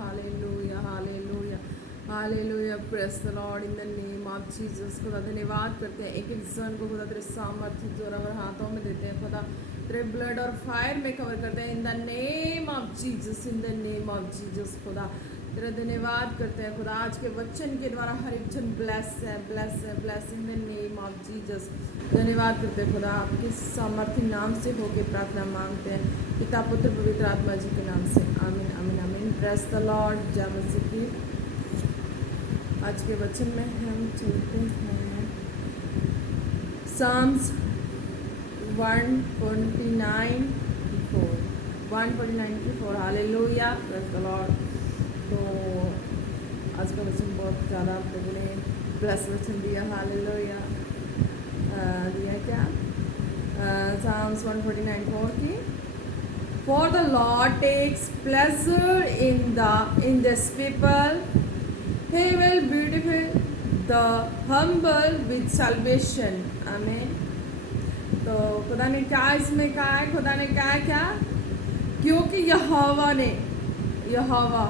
Hallelujah hallelujah hallelujah praise the Lord in the name of Jesus. खुदा धन्यवाद करते हैं एक इंसान को खुदा तेरे सामर्थ्य जोरावर हाथों में देते हैं। खुदा तेरे ब्लड और फायर में कवर करते हैं in the name of Jesus, in the name of Jesus. खुदा तेरा धन्यवाद करते हैं खुदा, आज के वचन के द्वारा हर एक जन ब्लेस है, ब्लेस है, bless in the name of Jesus. धन्यवाद करते हैं खुदा, आपके सामर्थ्य नाम से होके प्रार्थना मांगते हैं, पिता पुत्र पवित्र आत्मा जी के नाम से, आमीन आमीन आमीन। Praise the Lord. जय मसीह की। आज के वचन में हम चलते हैं psalms 149:4 hallelujah praise the Lord. तो आज का वचन बहुत ज़्यादा प्रभु ने ब्लेस वचन दिया, हालेलुया दिया क्या साम्स 149:4 की। For the Lord takes pleasure in this people. He will beautify the humble with salvation. Amen. तो खुदा ने क्या इसमें कहा है? खुदा ने कहा है क्या? क्योंकि यहोवा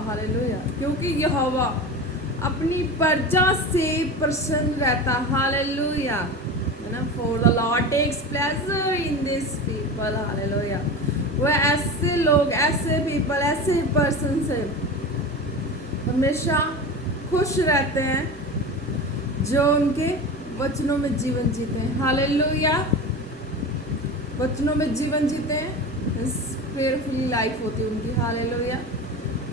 हालेलुया, क्योंकि यहोवा अपनी प्रजा से प्रसन्न रहता, हालेलुया, है ना। For the Lord takes pleasure in this people, hallelujah. वह ऐसे लोग, ऐसे पीपल, ऐसे पर्सन से हमेशा खुश रहते हैं जो उनके वचनों में जीवन जीते हैं, हालेलुया। वचनों में जीवन जीते हैं, फेयरफुली लाइफ होती है उनकी, हालेलुया।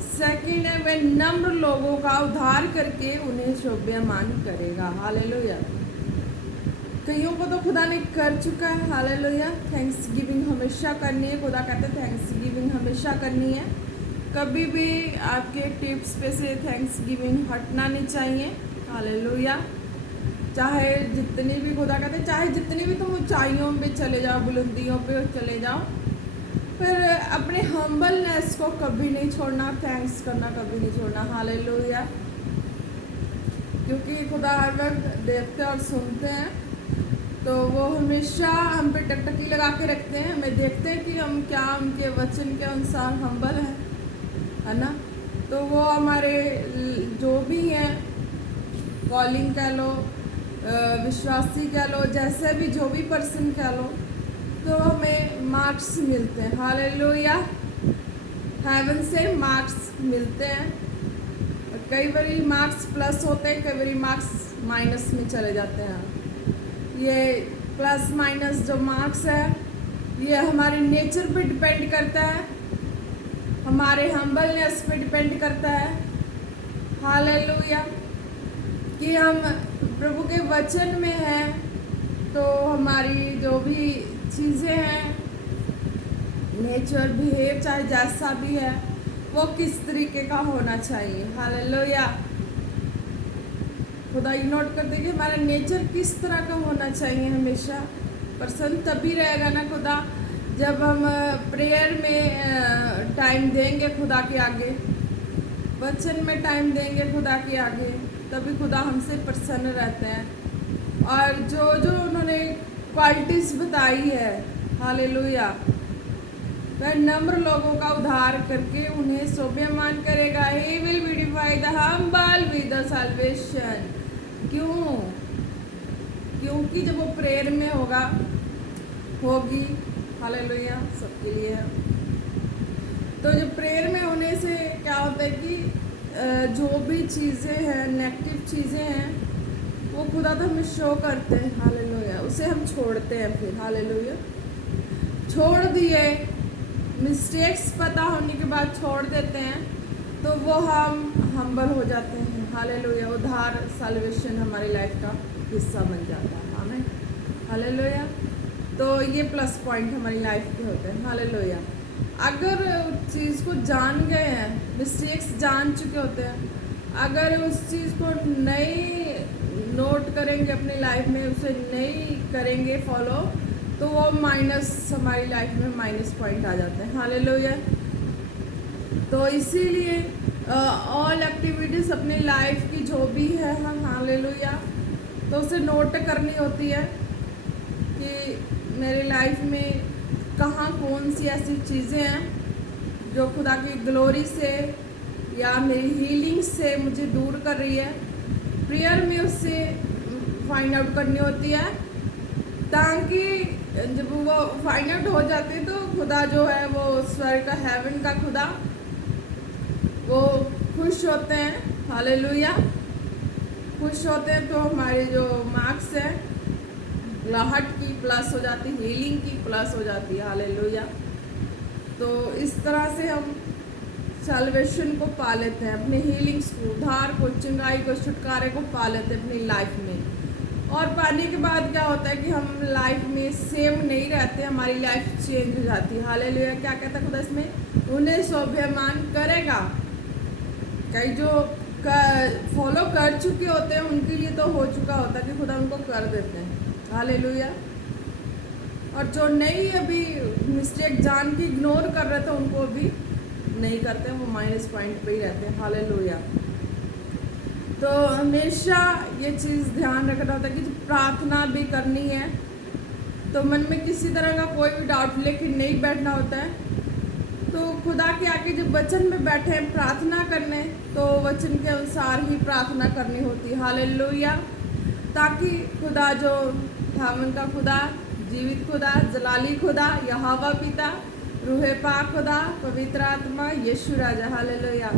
सेकंड है, वह नम्र लोगों का उद्धार करके उन्हें शोभायमान करेगा, हालेलुया। कईयों को तो खुदा ने कर चुका है, हालेलुया। थैंक्स गिविंग हमेशा करनी है, खुदा कहते हैं थैंक्स गिविंग हमेशा करनी है। कभी भी आपके टिप्स पे से थैंक्स गिविंग हटना नहीं चाहिए, हालेलुया। चाहे जितनी भी, खुदा कहते हैं चाहे जितनी भी तुम ऊंचाइयों पे चले जाओ, बुलंदियों पे चले जाओ, फिर अपने हम्बलनेस को कभी नहीं छोड़ना, थैंक्स करना कभी नहीं छोड़ना, हालेलुया। क्योंकि खुदा हर वक्त देखते और सुनते हैं, तो वो हमेशा हम पे टकटकी लगा के रखते हैं, हमें देखते हैं कि हम क्या उनके वचन के अनुसार हम्बल हैं, है ना। तो वो हमारे जो भी हैं, कॉलिंग कह लो, विश्वासी कह लो, जैसे भी जो भी पर्सन कह लो, तो हमें मार्क्स मिलते हैं, हालेलुया। हेवन से मार्क्स मिलते हैं। कई बारी मार्क्स प्लस होते हैं, कई बारी मार्क्स माइनस में चले जाते हैं। ये प्लस माइनस जो मार्क्स है, ये हमारे नेचर पे डिपेंड करता है, हमारे हम्बलनेस पे डिपेंड करता है, हालेलुया। कि हम प्रभु के वचन में हैं, तो हमारी जो भी चीज़ें हैं, नेचर बिहेव चाहे जैसा भी है, वो किस तरीके का होना चाहिए, हालेलुया। खुदा ये नोट कर दे कि हमारा नेचर किस तरह का होना चाहिए। हमेशा प्रसन्न तभी रहेगा ना खुदा, जब हम प्रेयर में टाइम देंगे खुदा के आगे, वचन में टाइम देंगे खुदा के आगे, तभी खुदा हमसे प्रसन्न रहते हैं। और जो जो उन्होंने क्वालिटीज़ बताई है, हालेलुया, वह नम्र लोगों का उद्धार करके उन्हें शोभायमान करेगा। He will beautify the humble with the salvation। क्यों? क्योंकि जब वो प्रेयर में होगी, हालेलुया, सबके लिए है। तो जब प्रेयर में होने से क्या होता है कि जो भी चीज़ें हैं, नेगेटिव चीज़ें हैं, वो खुदा तो हमें शो करते हैं, हालेलुया। उसे हम छोड़ते हैं फिर, हालेलुया। छोड़ दिए, मिस्टेक्स पता होने के बाद छोड़ देते हैं, तो वो हम हम्बल हो जाते हैं, हालेलुया। उद्धार सैल्वेशन हमारी लाइफ का हिस्सा बन जाता है, आमीन, हालेलुया। तो ये प्लस पॉइंट हमारी लाइफ के होते हैं, हालेलुया। अगर उस चीज़ को जान गए हैं, मिस्टेक्स जान चुके होते हैं, अगर उस चीज़ को नहीं नोट करेंगे अपनी लाइफ में, उसे नहीं करेंगे फॉलो, तो वो माइनस, हमारी लाइफ में माइनस पॉइंट आ जाते हैं, हालेलुया। तो इसीलिए ऑल एक्टिविटीज़ अपनी लाइफ की जो भी है, हालेलुया, तो उसे नोट करनी होती है कि मेरी लाइफ में कहाँ कौन सी ऐसी चीज़ें हैं जो खुदा की ग्लोरी से या मेरी हीलिंग से मुझे दूर कर रही है, प्रेयर में उससे फाइंड आउट करनी होती है, ताकि जब वो फाइंड आउट हो जाती है तो खुदा जो है वो स्वर्ग का, हेवन का खुदा, वो खुश होते हैं। हालेलुया, खुश होते हैं तो हमारे जो मार्क्स हैं लाहट की प्लस हो जाती, हीलिंग की प्लस हो जाती है। हालेलुया। तो इस तरह से हम सैल्वेशन को पा लेते हैं, अपने हीलिंग्स को, उद्धार को, चंगाई को, छुटकारे को पा लेते हैं अपनी लाइफ में। और पाने के बाद क्या होता है कि हम लाइफ में सेम नहीं रहते, हमारी लाइफ चेंज हो जाती है। हालेलुया। क्या कहता है खुदा इसमें? उन्हें स्वाभिमान करेगा। कई जो फॉलो कर चुके होते हैं उनके लिए तो हो चुका होता है कि खुदा उनको कर देते हैं। हालेलुया। और जो नहीं अभी मिस्टेक जान के इग्नोर कर रहे थे उनको भी नहीं करते, वो माइनस पॉइंट पे ही रहते हैं। हालेलुया। तो हमेशा ये चीज़ ध्यान रखना होता है कि प्रार्थना भी करनी है तो मन में किसी तरह का कोई भी डाउट लेके नहीं बैठना होता है। तो खुदा के आगे जब वचन में बैठे हैं प्रार्थना करने, तो वचन के अनुसार ही प्रार्थना करनी होती है। हालेलुया। ताकि खुदा जो हेवन का खुदा, जीवित खुदा, जलाली खुदा, यहोवा पिता, रूहे पाक खुदा, पवित्र आत्मा, यीशु राजा, हालेलुया,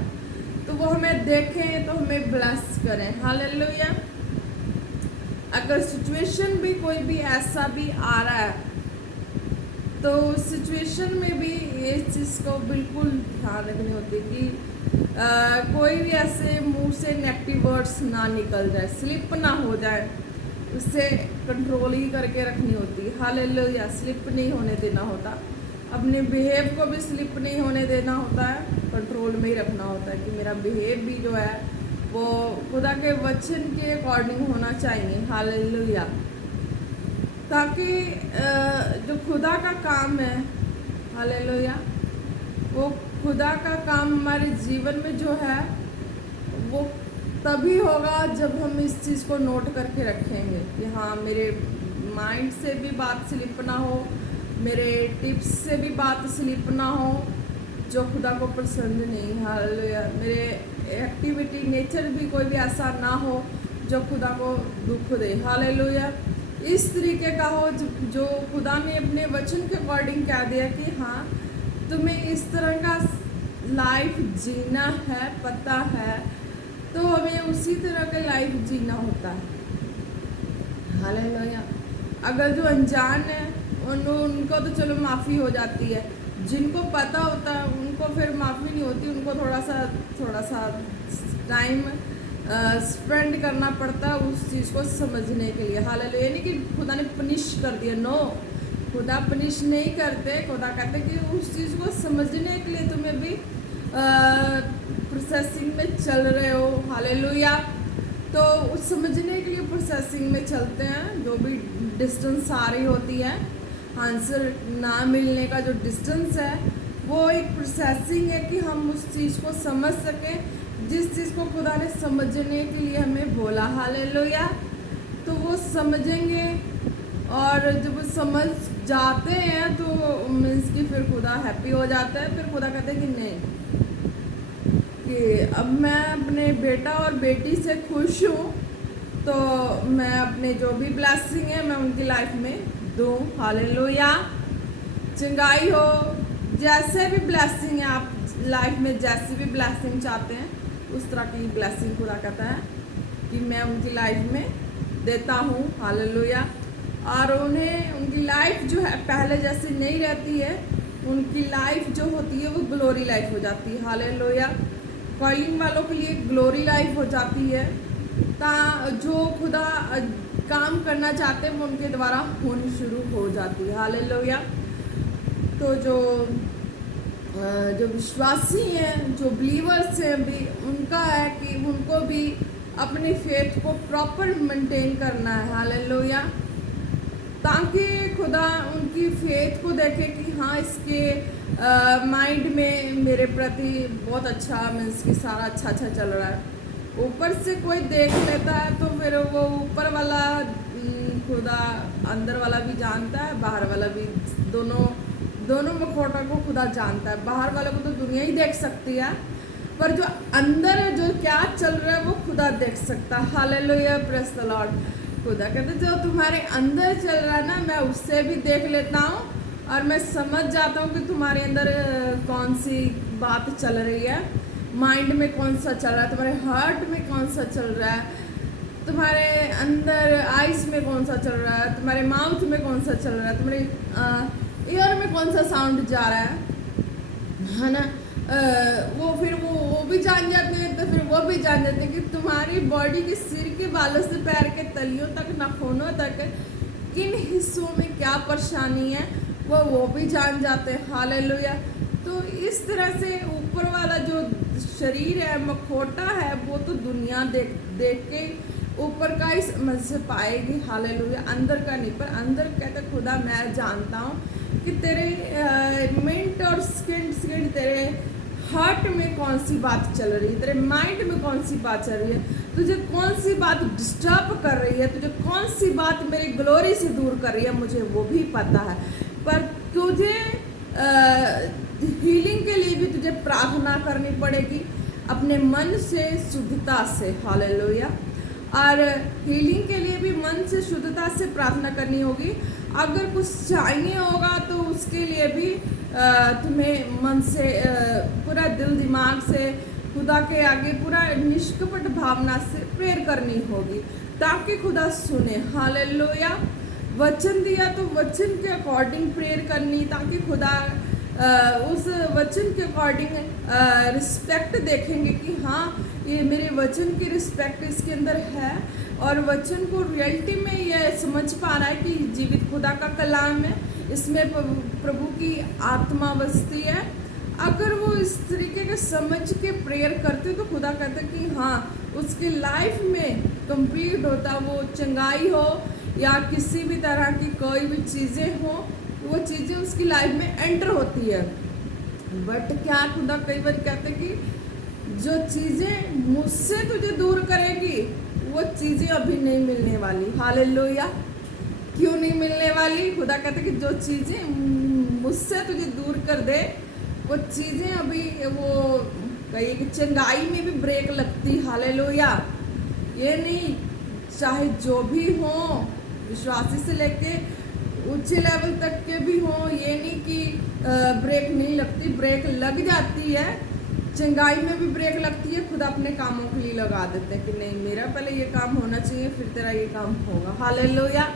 तो वो हमें देखें तो हमें ब्लेस करें। हालेलुया। अगर सिचुएशन भी कोई भी ऐसा भी आ रहा है तो उस सिचुएशन में भी इस चीज़ को बिल्कुल ध्यान रखनी होती है कि कोई भी ऐसे मुंह से नेगेटिव वर्ड्स ना निकल जाए, स्लिप ना हो जाए, उससे कंट्रोल ही करके रखनी होती है। हालेलुया। स्लिप नहीं होने देना होता, अपने बिहेव को भी स्लिप नहीं होने देना होता है, कंट्रोल में ही रखना होता है कि मेरा बिहेव भी जो है वो खुदा के वचन के अकॉर्डिंग होना चाहिए। हालेलुया। ताकि जो खुदा का काम है, हालेलुया, वो खुदा का काम हमारे जीवन में जो है वो तभी होगा जब हम इस चीज़ को नोट करके रखेंगे कि हाँ, मेरे माइंड से भी बात स्लिप ना हो, मेरे टिप्स से भी बात स्लिप ना हो जो खुदा को पसंद नहीं। हालेलुया। मेरे एक्टिविटी नेचर भी कोई भी ऐसा ना हो जो खुदा को दुख दे। हालेलुया। इस तरीके का हो जो खुदा ने अपने वचन के अकॉर्डिंग कह दिया कि हाँ, तुम्हें इस तरह का लाइफ जीना है, पता है, तो हमें उसी तरह का लाइफ जीना होता है। हालेलुया। अगर जो अनजान है उनको तो चलो माफ़ी हो जाती है, जिनको पता होता है उनको फिर माफ़ी नहीं होती, उनको थोड़ा सा टाइम स्पेंड करना पड़ता है उस चीज़ को समझने के लिए। हालेलुया। यानी कि खुदा ने पनिश कर दिया, नो, खुदा पनिश नहीं करते। खुदा कहते कि उस चीज़ को समझने के लिए तुम्हें भी प्रोसेसिंग में चल रहे हो। हालेलुया। तो उस समझने के लिए प्रोसेसिंग में चलते हैं, जो भी डिस्टेंस आ रही होती है, आंसर ना मिलने का जो डिस्टेंस है वो एक प्रोसेसिंग है कि हम उस चीज़ को समझ सकें जिस चीज़ को खुदा ने समझने के लिए हमें बोला। हालेलुया। तो वो समझेंगे और जब वो समझ जाते हैं तो मीन्स कि फिर खुदा हैप्पी हो जाता है। फिर खुदा कहते हैं कि नहीं, कि अब मैं अपने बेटा और बेटी से खुश हूँ, तो मैं अपने जो भी ब्लेसिंग है मैं उनकी लाइफ में दूँ। हालेलुया। चंगाई हो, जैसे भी ब्लेसिंग है, आप लाइफ में जैसी भी ब्लेसिंग चाहते हैं उस तरह की ब्लेसिंग खुदा कहता है कि मैं उनकी लाइफ में देता हूँ। हालेलुया। और उन्हें उनकी लाइफ जो है पहले जैसी नहीं रहती है, उनकी लाइफ जो होती है वो ग्लोरी लाइफ हो जाती है। हालेलुया। कॉलिंग वालों के लिए ग्लोरी लाइफ हो जाती है, जो खुदा काम करना चाहते हैं वो उनके द्वारा होनी शुरू हो जाती है। हालेलुया। तो जो विश्वासी हैं, जो बिलीवर्स हैं भी, उनका है कि उनको भी अपनी फेथ को प्रॉपर मेंटेन करना है। हालेलुया। ताकि खुदा उनकी फेथ को देखे कि हाँ, इसके माइंड में मेरे प्रति बहुत अच्छा, मीन्स कि सारा अच्छा चल रहा है। ऊपर से कोई देख लेता है तो फिर वो ऊपर वाला खुदा अंदर वाला भी जानता है, बाहर वाला भी, दोनों मुखौटा को खुदा जानता है। बाहर वाले को तो दुनिया ही देख सकती है, पर जो अंदर जो क्या चल रहा है वो खुदा देख सकता है। Hallelujah, praise the Lord. खुदा कहते जो तुम्हारे अंदर चल रहा है ना, मैं उससे भी देख लेता हूँ और मैं समझ जाता हूँ कि तुम्हारे अंदर कौन सी बात चल रही है, माइंड में कौन सा चल रहा है, तुम्हारे हार्ट में कौन सा चल रहा है, तुम्हारे अंदर आइज में कौन सा चल रहा है, तुम्हारे माउथ में कौन सा चल रहा है, तुम्हारे ईयर में कौन सा साउंड जा रहा है ना। वो फिर वो भी जान जाते हैं, तो फिर वो भी जान जाते हैं कि तुम्हारी बॉडी के सिर के बालों से पैर के तलियों तक, नाखूनों तक किन हिस्सों में क्या परेशानी है, वो भी जान जाते हैं। हालेलुया। तो इस तरह से ऊपर वाला जो शरीर है, मखोटा है, वो तो दुनिया देख देख के ऊपर का ही समझ से पाएगी। हालेलुया। अंदर का नहीं, पर अंदर कहते खुदा मैं जानता हूँ कि तेरे मिनट और सेकंड तेरे हार्ट में कौन सी बात चल रही है, तेरे माइंड में कौन सी बात चल रही है, तुझे कौन सी बात डिस्टर्ब कर रही है, तुझे कौन सी बात मेरी ग्लोरी से दूर कर रही है, मुझे वो भी पता है। पर तुझे हीलिंग के लिए भी तुझे प्रार्थना करनी पड़ेगी अपने मन से, शुद्धता से। हालेलुया। और हीलिंग के लिए भी मन से, शुद्धता से प्रार्थना करनी होगी। अगर कुछ चाहिए होगा तो उसके लिए भी तुम्हें मन से, पूरा दिल दिमाग से खुदा के आगे पूरा निष्कपट भावना से प्रेयर करनी होगी ताकि खुदा सुने। हालेलुया। वचन दिया तो वचन के अकॉर्डिंग प्रेयर करनी, ताकि खुदा उस वचन के अकॉर्डिंग रिस्पेक्ट देखेंगे कि हाँ ये मेरे वचन की रिस्पेक्ट इसके अंदर है, और वचन को रियलिटी में ये समझ पा रहा है कि जीवित खुदा का कलाम है, इसमें प्रभु की आत्मा बसती है। अगर वो इस तरीके के समझ के प्रेयर करते तो खुदा कहता कि हाँ उसकी लाइफ में कंप्लीट होता, वो चंगाई हो या किसी भी तरह की कोई भी चीज़ें हो, वो चीज़ें उसकी लाइफ में एंटर होती है। बट क्या खुदा कई बार कहते कि जो चीज़ें मुझसे तुझे दूर करेगी वो चीज़ें अभी नहीं मिलने वाली। हालेलुया। क्यों नहीं मिलने वाली? खुदा कहते कि जो चीज़ें मुझसे तुझे दूर कर दे वो चीज़ें अभी, वो कही कि चंगाई में भी ब्रेक लगती। हालेलुया। ये नहीं, चाहे जो भी हो, विश्वासी से लेके ऊंचे लेवल तक के भी हो, ये नहीं कि ब्रेक नहीं लगती, ब्रेक लग जाती है। चंगाई में भी ब्रेक लगती है, खुद अपने कामों के लिए लगा देते हैं कि नहीं मेरा पहले ये काम होना चाहिए फिर तेरा ये काम होगा। हालेलुया।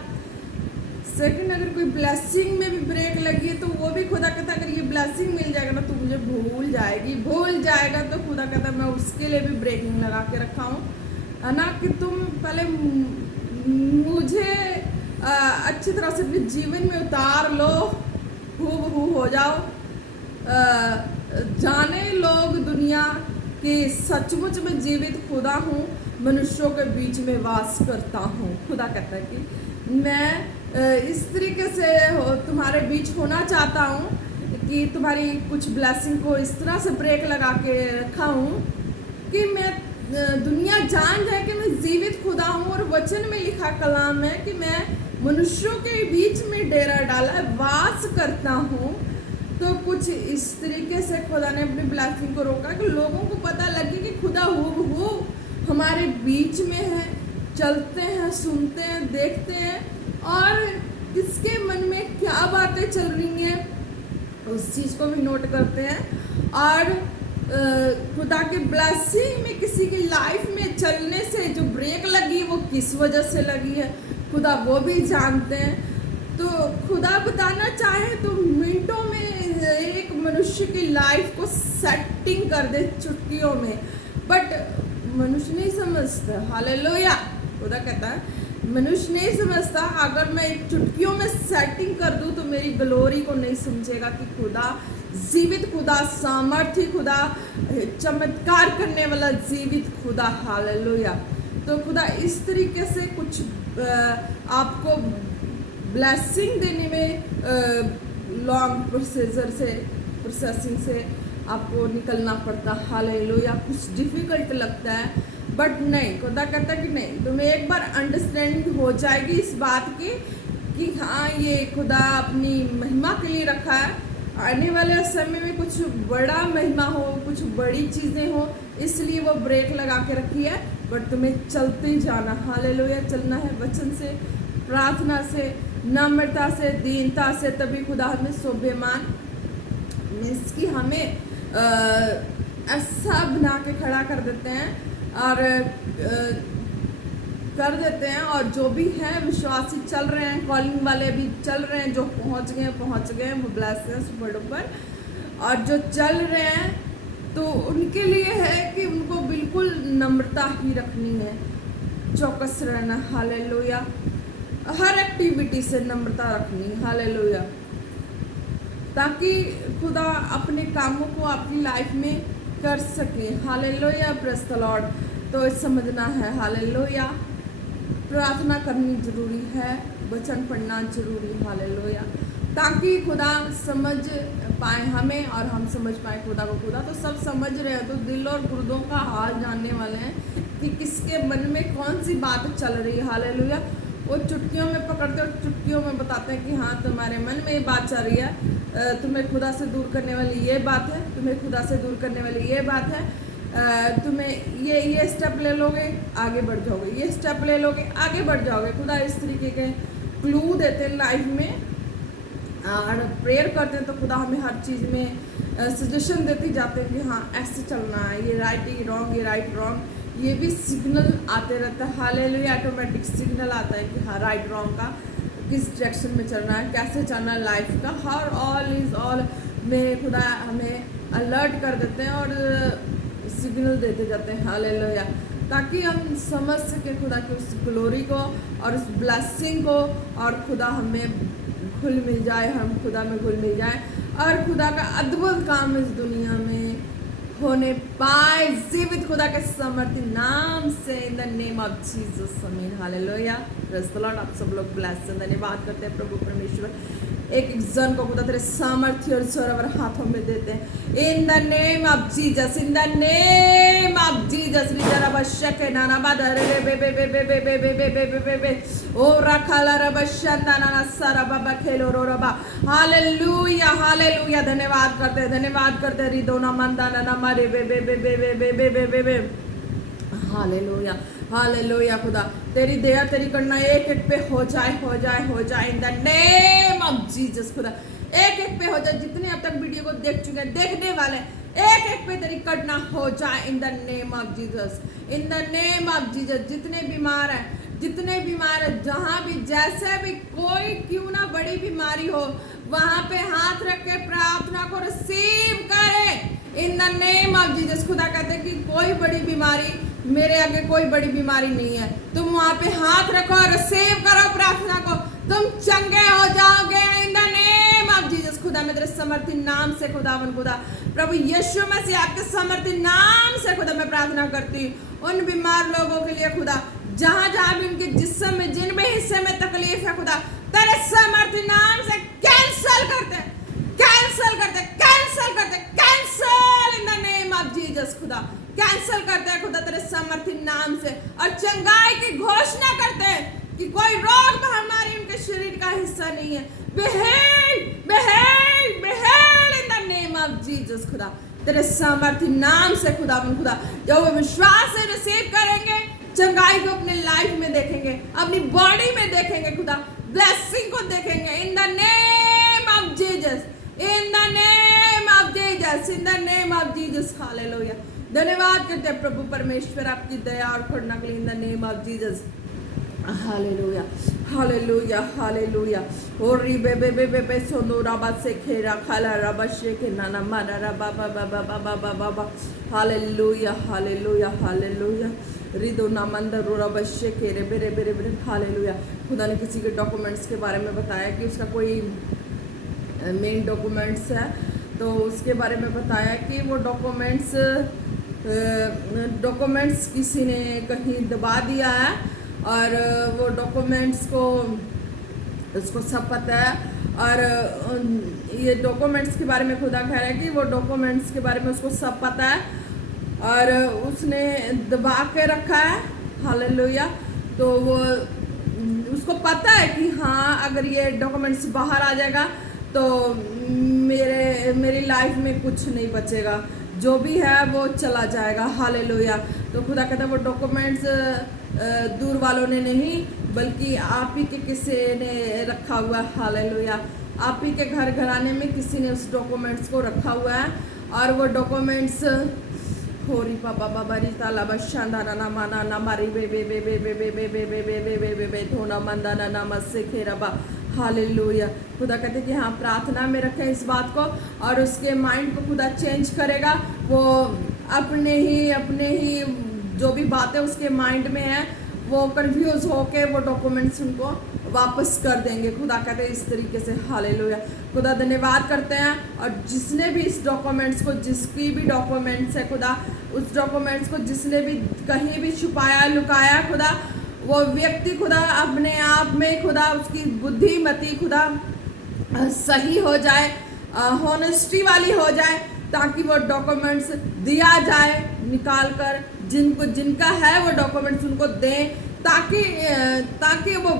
सेकंड, अगर कोई ब्लेसिंग में भी ब्रेक लगी है तो वो भी खुदा कहता अगर ये ब्लेसिंग मिल जाएगा ना तो मुझे भूल जाएगा, तो खुदा कहता मैं उसके लिए भी ब्रेकिंग लगा के रखा हूँ, है ना, कि तुम पहले मुझे अच्छी तरह से अपने जीवन में उतार लो, हूबहू हो जाओ, जाने लोग दुनिया कि सचमुच में जीवित खुदा हूँ, मनुष्यों के बीच में वास करता हूँ। खुदा कहता है कि मैं इस तरीके से तुम्हारे बीच होना चाहता हूँ कि तुम्हारी कुछ ब्लेसिंग को इस तरह से ब्रेक लगा के रखा हूँ कि मैं दुनिया जान जाए कि मैं जीवित खुदा हूँ, और वचन में लिखा कलाम है कि मैं मनुष्यों के बीच में डेरा डाला वास करता हूँ। तो कुछ इस तरीके से खुदा ने अपनी ब्लेसिंग को रोका कि लोगों को पता लगे कि खुदा हूबहू हमारे बीच में है, चलते हैं, सुनते हैं, देखते हैं, और किसके मन में क्या बातें चल रही हैं उस चीज़ को भी नोट करते हैं। और खुदा के ब्लेसिंग में किसी की लाइफ में चलने से जो ब्रेक लगी वो किस वजह से लगी है खुदा वो भी जानते हैं। तो खुदा बताना चाहे तो मिनटों में एक मनुष्य की लाइफ को सेटिंग कर दे चुटकियों में, बट मनुष्य नहीं समझता। हालेलुया। खुदा कहता है मनुष्य नहीं समझता, अगर मैं एक चुटकियों में सेटिंग कर दूं तो मेरी ग्लोरी को नहीं समझेगा कि खुदा जीवित खुदा, सामर्थ्य खुदा, चमत्कार करने वाला जीवित खुदा। हालेलुया। तो खुदा इस तरीके से कुछ आपको ब्लेसिंग देने में लॉन्ग प्रोसेसिंग से आपको निकलना पड़ता। हालेलुया। कुछ डिफ़िकल्ट लगता है, बट नहीं, खुदा कहता कि नहीं, तुम्हें एक बार अंडरस्टैंडिंग हो जाएगी इस बात की कि हाँ ये खुदा अपनी महिमा के लिए रखा है, आने वाले समय में कुछ बड़ा महिमा हो, कुछ बड़ी चीज़ें हो, इसलिए वो ब्रेक लगा के रखी है। बट तुम्हें चलते जाना, हालेलुया, चलना है वचन से, प्रार्थना से, नम्रता से, दीनता से, तभी खुदा हमें शोभेमान मीन्स कि हमें ऐसा बना के खड़ा कर देते हैं और कर देते हैं। और जो भी हैं विश्वासी चल रहे हैं, कॉलिंग वाले भी चल रहे हैं, जो पहुंच गए वो ब्लेस हैं सुपर डुपर। और जो चल रहे हैं तो उनके लिए है कि उनको बिल्कुल नम्रता ही रखनी है, चौकस रहना, हालेलुया, हर एक्टिविटी से नम्रता रखनी, हालेलुया, ताकि खुदा अपने कामों को आपकी लाइफ में कर सके, हालेलुया, प्रेज़ द लॉर्ड। तो समझना है, हालेलुया, प्रार्थना करनी जरूरी है, वचन पढ़ना जरूरी, हालेलुया, ताकि खुदा समझ पाए हमें और हम समझ पाए खुदा को। खुदा तो सब समझ रहे हैं, तो दिल और गुर्दों का हाल जानने वाले हैं कि किसके मन में कौन सी बात चल रही है, हालेलुया। वो चुटकियों में पकड़ते और चुटकियों में बताते हैं कि हाँ तुम्हारे मन में ये बात चल रही है, तुम्हें खुदा से दूर करने वाली ये बात है, तुम्हें खुदा से दूर करने वाली ये बात है, तुम्हें ये स्टेप ले लोगे आगे बढ़ जाओगे, ये स्टेप ले लोगे आगे बढ़ जाओगे। खुदा इस तरीके के क्लू देते हैं लाइफ में, और प्रेयर करते हैं तो खुदा हमें हर चीज़ में सजेशन देते जाते हैं कि हाँ ऐसे चलना है, ये राइट ही रॉन्ग, ये राइट रॉन्ग, ये भी सिग्नल आते रहता है, हालेलुया, ऑटोमेटिक सिग्नल आता है कि हाँ राइट रॉन्ग का, किस डायरेक्शन में चलना है, कैसे चलना है लाइफ का, हर ऑल इज़ ऑल में खुदा हमें अलर्ट कर देते हैं और सिग्नल देते जाते हैं, हालेलुया, ताकि हम समझ सके खुदा की उस ग्लोरी को और उस ब्लेसिंग को, और खुदा हमें घुल मिल जाए, हम खुदा में घुल मिल जाए और खुदा का अद्भुत काम इस दुनिया में होने पाए, जीवित खुदा के समर्थी नाम से, इन द नेम ऑफ जीसस, आमीन, हालेलुया, प्रेज़ द लॉर्ड। आप सब लोग ब्लेस हैं, धन्यवाद करते हैं प्रभु परमेश्वर, एक जन को खुदा तेरे सामर्थ्य और सरोवर हाथों में देते हैं, in the name of Jesus, in the name of Jesus. रिजरा बशके नाना बादर बे बे बे बे बे बे बे बे बे बे बे बे ओ रखाला रबशंदा नाना सारा बाबा खेलो रो रबा, हालेलुया, हालेलुया, धन्यवाद करते हैं रिदोना मंदा ना मारे बे बे बे बे बे बे बे बे बे, हालेलुया, हालेलुया, खुदा तेरी दया तेरी करना एक एक पे हो जाए, हो जाए, हो जाए, इन द नेम ऑफ जीसस। खुदा एक एक पे हो जाए, जितने अब तक वीडियो को देख चुके हैं, देखने वाले, एक एक पे तेरी करना हो जाए, इन the name of Jesus, in the name of Jesus. जितने बीमार हैं, जहाँ भी जैसे भी कोई क्यों ना बड़ी बीमारी हो, वहाँ पे हाथ रख के प्रार्थना को रिसीव करें, इन द नेम ऑफ जीसस। खुदा कहते हैं कि कोई बड़ी बीमारी, मेरे आगे कोई बड़ी बीमारी नहीं है, तुम वहाँ पे हाथ रखो, रिसीव करो प्रार्थना को, तुम चंगे हो जाओगे, इन द नेम ऑफ जीसस। खुदा मैं तेरे समर्थी नाम से, खुदावन खुदा प्रभु यीशु मसीह आपके समर्थी नाम से खुदा मैं प्रार्थना करती हूँ उन बीमार लोगों के लिए, खुदा जहाँ जहाँ भी उनके जिस्म में जिन भी हिस्से में तकलीफ है, खुदा तेरे समर्थी नाम से कैंसल करते, कैंसल करते, कैंसल करते, cancel in the name of Jesus. खुदा कैंसल करते हैं खुदा तेरे समर्थी नाम से, और चंगाई की घोषणा करते हैं कि कोई रोग महामारी उनके शरीर का हिस्सा नहीं है। बिहेल, बिहेल, बिहेल इन द नेम ऑफ जीसस। खुदा तेरे समर्थी नाम से खुदा जब वो विश्वास से रिसीव करेंगे, चंगाई को अपने लाइफ में देखेंगे, अपनी बॉडी में देखेंगे, खुदा ब्लेसिंग को देखेंगे, इन the name of Jesus, in the name of Jesus, in the name of Jesus, hallelujah. धन्यवाद करते हैं प्रभु परमेश्वर आपकी दया और करुणा के लिए, इन the name of Jesus, hallelujah, hallelujah, hallelujah. और री बे बे बे बे बे सोनो रबा से खेरा खाला रबा शे के नाना मारा रबा बा बा बा बा बा बा बा बा, हालेलुया, हालेलुया, हालेलुया। रिदो नामंद रोरा बशे के रे बेरे बेरे बेरे, हालेलुया। खुदा ने किसी के डॉक्यूमेंट्स के बारे में बताया कि उसका कोई मेन डॉक्यूमेंट्स है, तो उसके बारे में बताया कि वो डॉक्यूमेंट्स किसी ने कहीं दबा दिया है, और वो डॉक्यूमेंट्स को उसको सब पता है, और ये डॉक्यूमेंट्स के बारे में खुदा कह रहा है कि वो डॉक्यूमेंट्स के बारे में उसको सब पता है, और उसने दबा के रखा है, हालेलुया। तो वो उसको पता है कि हाँ अगर ये डॉक्यूमेंट्स बाहर आ जाएगा तो मेरी लाइफ में कुछ नहीं बचेगा, जो भी है वो चला जाएगा। हालेलुया। तो खुदा कहता है वो डॉक्यूमेंट्स दूर वालों ने नहीं, बल्कि आप ही के किसी ने रखा हुआ है। हालेलुया। आप ही के घर घराने में किसी ने उस डॉक्यूमेंट्स को रखा हुआ है, और वो डॉक्यूमेंट्स होरी पापा बाबा री ताला बशांदा ना माना ना मारी बे बे बे बे बे बे बे बे बे बे बे बे बे बे धोना मंदा ना नाम से खेरबा। हालेलुया। खुदा कहते हैं कि हाँ, प्रार्थना में रखें इस बात को, और उसके माइंड को खुदा चेंज करेगा। वो अपने ही जो भी बातें उसके माइंड में है वो कंफ्यूज होके वो डॉक्यूमेंट्स उनको वापस कर देंगे। खुदा कहते हैं इस तरीके से। हालेलुया। खुदा धन्यवाद करते हैं। और जिसने भी इस डॉक्यूमेंट्स को, जिसकी भी डॉक्यूमेंट्स है खुदा, उस डॉक्यूमेंट्स को जिसने भी कहीं भी छुपाया लुकाया खुदा, वो व्यक्ति खुदा अपने आप में खुदा उसकी बुद्धिमती खुदा सही हो जाए, हॉनेस्टी वाली हो जाए, ताकि वो डॉक्यूमेंट्स दिया जाए निकाल कर, जिनका है वो डॉक्यूमेंट्स उनको दें, ताकि वो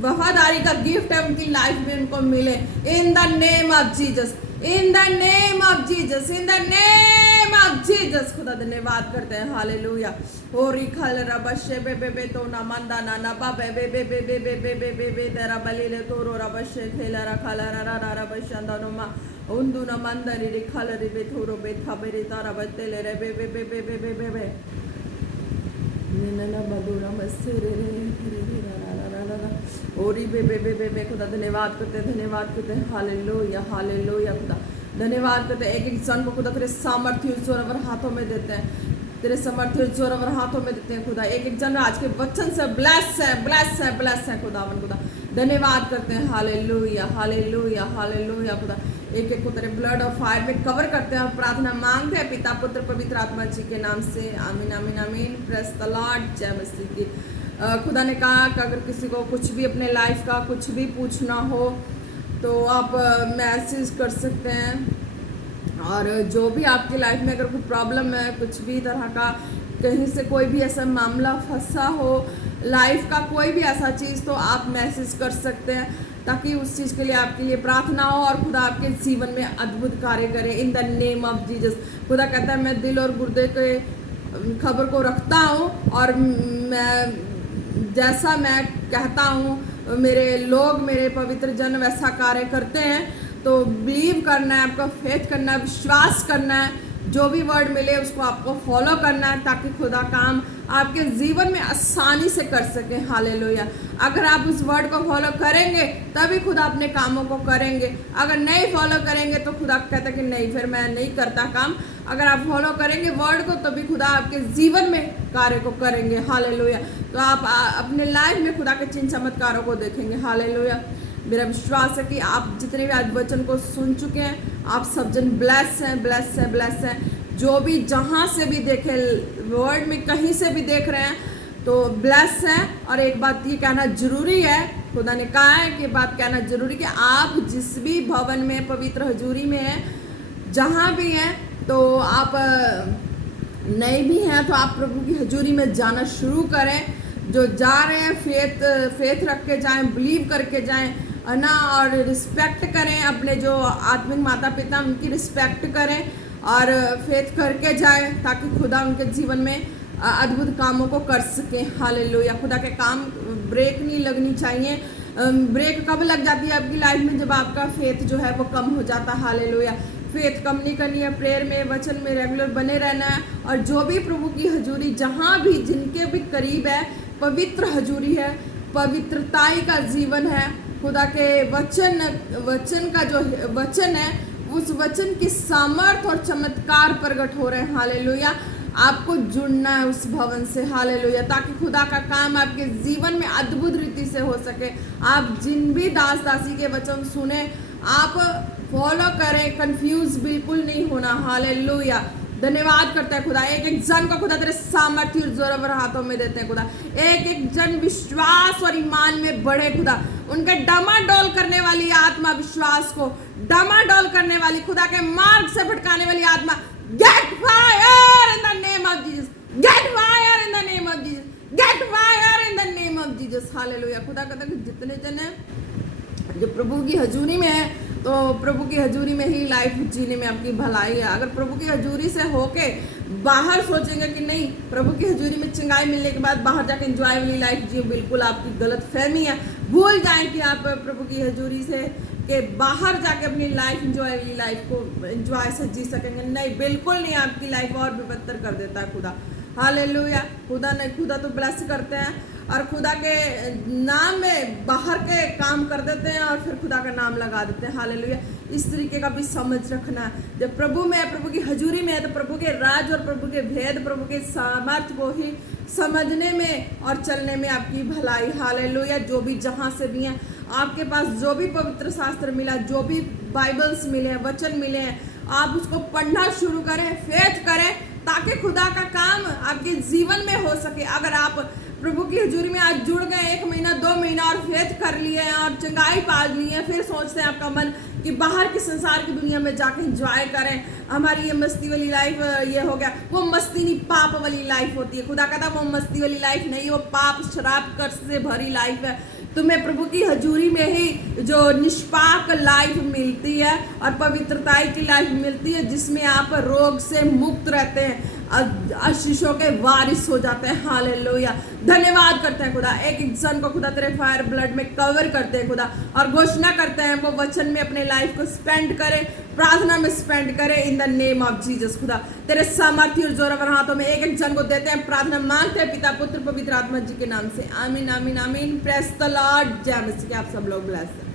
वफादारी का गिफ्ट है उनकी लाइफ में उनको मिले। इन the name of Jesus, in the name of Jesus, in the name of Jesus. खुदा धन्यवाद करते हैं। हालेलुया। होरी खल रबशे बे बे बे तो ना मंदा ना ना बा बे बे बे बे बे बे बे बे बे बे तेरा बली ले तोरो रबशे खेला रखा ला रा रा रबशंदा नो मा उन्दु ना मंदा रे खल रे बे थोरो बे खबे रे तारा बते ले रे बे बे बे बे बे बे बे बे नैना बदुरा मसे रे रे रा ओरी बे बे बे बे बे। खुदा धन्यवाद करते हैं। हालेलुया। हालेलुया। खुदा धन्यवाद करते हैं। एक एक जन को खुदा तेरे सामर्थ्य जोर हाथों में देते हैं, तेरे सामर्थ्य जोर हाथों में देते हैं खुदा। एक एक जन आज के वचन से ब्लेस है खुदावन। खुदा धन्यवाद करते हैं। हालेलुया। हालेलुया। हालेलुया। खुदा एक एक को तेरे ब्लड और फायर में कवर करते हैं और प्रार्थना मांगते हैं पिता पुत्र पवित्र आत्मा जी के नाम से। आमीन आमीन आमीन। Press the Lord. जय मसीह की। खुदा ने कहा कि अगर किसी को कुछ भी अपने लाइफ का कुछ भी पूछना हो तो आप मैसेज कर सकते हैं, और जो भी आपकी लाइफ में अगर कोई प्रॉब्लम है, कुछ भी तरह का, कहीं से कोई भी ऐसा मामला फंसा हो, लाइफ का कोई भी ऐसा चीज़, तो आप मैसेज कर सकते हैं, ताकि उस चीज़ के लिए आपके लिए प्रार्थना हो और खुदा आपके जीवन में अद्भुत कार्य करे। इन द नेम ऑफ जीसस। खुदा कहता है मैं दिल और गुर्दे के खबर को रखता हूँ, और मैं जैसा मैं कहता हूँ मेरे लोग, मेरे पवित्र जन वैसा कार्य करते हैं। तो बिलीव करना है आपको, फेथ करना है, विश्वास करना है, जो भी वर्ड मिले उसको आपको फॉलो करना है, ताकि खुदा काम आपके जीवन में आसानी से कर सके। हालेलुया। अगर आप उस वर्ड को फॉलो करेंगे तभी खुदा अपने कामों को करेंगे। अगर नहीं फॉलो करेंगे तो खुदा कहता है कि नहीं, फिर मैं नहीं करता काम। अगर आप फॉलो करेंगे वर्ड को तभी खुदा आपके जीवन में कार्य को करेंगे। हालेलुया। तो आप अपने लाइफ में खुदा के चिन्ह चमत्कारों को देखेंगे। हालेलुया। मेरा विश्वास है कि आप जितने भी आज वचन को सुन चुके हैं, आप सब जन ब्लेस हैं। जो भी जहाँ से भी देखे, वर्ल्ड में कहीं से भी देख रहे हैं तो ब्लेस हैं। और एक बात ये कहना जरूरी है, खुदा ने कहा है कि बात कहना जरूरी, कि आप जिस भी भवन में पवित्र हजूरी में हैं, जहाँ भी हैं, तो आप नए भी हैं तो आप प्रभु की हजूरी में जाना शुरू करें। जो जा रहे हैं फेथ रख के जाएं, बिलीव करके जाएं, है ना, और रिस्पेक्ट करें अपने जो आत्मिक माता पिता, उनकी रिस्पेक्ट करें और फेथ करके जाएं, ताकि खुदा उनके जीवन में अद्भुत कामों को कर सके। हालेलुया। खुदा के काम ब्रेक नहीं लगनी चाहिए। ब्रेक कब लग जाती है आपकी लाइफ में? जब आपका फेथ जो है वो कम हो जाता है। हालेलुया। फेथ कम नहीं करनी है, प्रेयर में, वचन में रेगुलर बने रहना है। और जो भी प्रभु की हजूरी, जहाँ भी जिनके भी करीब है, पवित्र हजूरी है, पवित्रताई का जीवन है, खुदा के वचन का जो वचन है, उस वचन की सामर्थ और चमत्कार प्रकट हो रहे हैं। हालेलुया। आपको जुड़ना है उस भवन से। हालेलुया। ताकि खुदा का काम आपके जीवन में अद्भुत रीति से हो सके। आप जिन भी दास दासी के वचन सुने, आप फॉलो करें, कंफ्यूज बिल्कुल नहीं होना। हालेलुया। धन्यवाद करता है खुदा। एक एक जन को खुदा तेरे सामर्थ्य और जोर हाथों में देते हैं खुदा। एक एक जन विश्वास और ईमान में बढ़े खुदा। उनके डामाडोल करने वाली आत्मा, विश्वास को डामाडोल करने वाली, खुदा के मार्ग से भटकाने वाली आत्मा, get fire in the name of Jesus, get fire in the name of Jesus, get fire in the name of Jesus. Hallelujah. खुदा कहता है कि जितने जन हैं जो प्रभु की हजूरी में है तो प्रभु की हजूरी में ही लाइफ जीने में आपकी भलाई है। अगर प्रभु की हजूरी से होके बाहर सोचेंगे कि नहीं प्रभु की हजूरी में चंगाई मिलने के बाद बाहर जाके एंजॉय वाली लाइफ जिए, बिल्कुल आपकी गलत फहमी है। भूल जाएं कि आप प्रभु की हजूरी से के बाहर जाके अपनी लाइफ एंजॉय वाली लाइफ को एंजॉय से जी सकेंगे। नहीं, बिल्कुल नहीं, आपकी लाइफ और भी बदतर कर देता है खुदा। हालेलुया। खुदा तो ब्लेस करते हैं और खुदा के नाम में बाहर के काम कर देते हैं और फिर खुदा का नाम लगा देते हैं। हालेलुया। इस तरीके का भी समझ रखना है। जब प्रभु में है, प्रभु की हजूरी में है, तो प्रभु के राज और प्रभु के भेद, प्रभु के सामर्थ्य को ही समझने में और चलने में आपकी भलाई। हालेलुया। जो भी जहाँ से भी हैं, आपके पास जो भी पवित्र शास्त्र मिला, जो भी बाइबल्स मिले हैं, वचन मिले हैं, आप उसको पढ़ना शुरू करें, फेथ करें, ताकि खुदा का काम आपके जीवन में हो सके। अगर आप प्रभु की हजूरी में आज जुड़ गए 1 महीना 2 महीना और फेथ कर लिए हैं और चंगाई पा ली है, फिर सोचते हैं आपका मन कि बाहर की संसार की दुनिया में जाके एंजॉय करें, हमारी ये मस्ती वाली लाइफ ये हो गया। वो मस्ती नहीं, पाप वाली लाइफ होती है। खुदा कहता वो मस्ती वाली लाइफ नहीं, वो पाप शराब कर्ज से भरी लाइफ है। तुम्हें प्रभु की हजूरी में ही जो निष्पाक लाइफ मिलती है और पवित्रताई की लाइफ मिलती है, जिसमें आप रोग से मुक्त रहते हैं, आशीषों के वारिस हो जाते हैं। हालेलुया। धन्यवाद करते हैं खुदा। एक इंसान को खुदा तेरे फायर ब्लड में कवर करते हैं खुदा, और घोषणा करते हैं वो वचन में अपने लाइफ को स्पेंड करे, प्रार्थना में स्पेंड करे इन द नेम ऑफ जीसस। खुदा तेरे सामर्थ्य और जोरावर हाथों में एक जन को देते हैं, प्रार्थना मांगते हैं पिता पुत्र पवित्र आत्मा जी के नाम से। आमीन आमीन आमीन। Praise the Lord. जय मसीह के। आप सब लोग ब्लेस।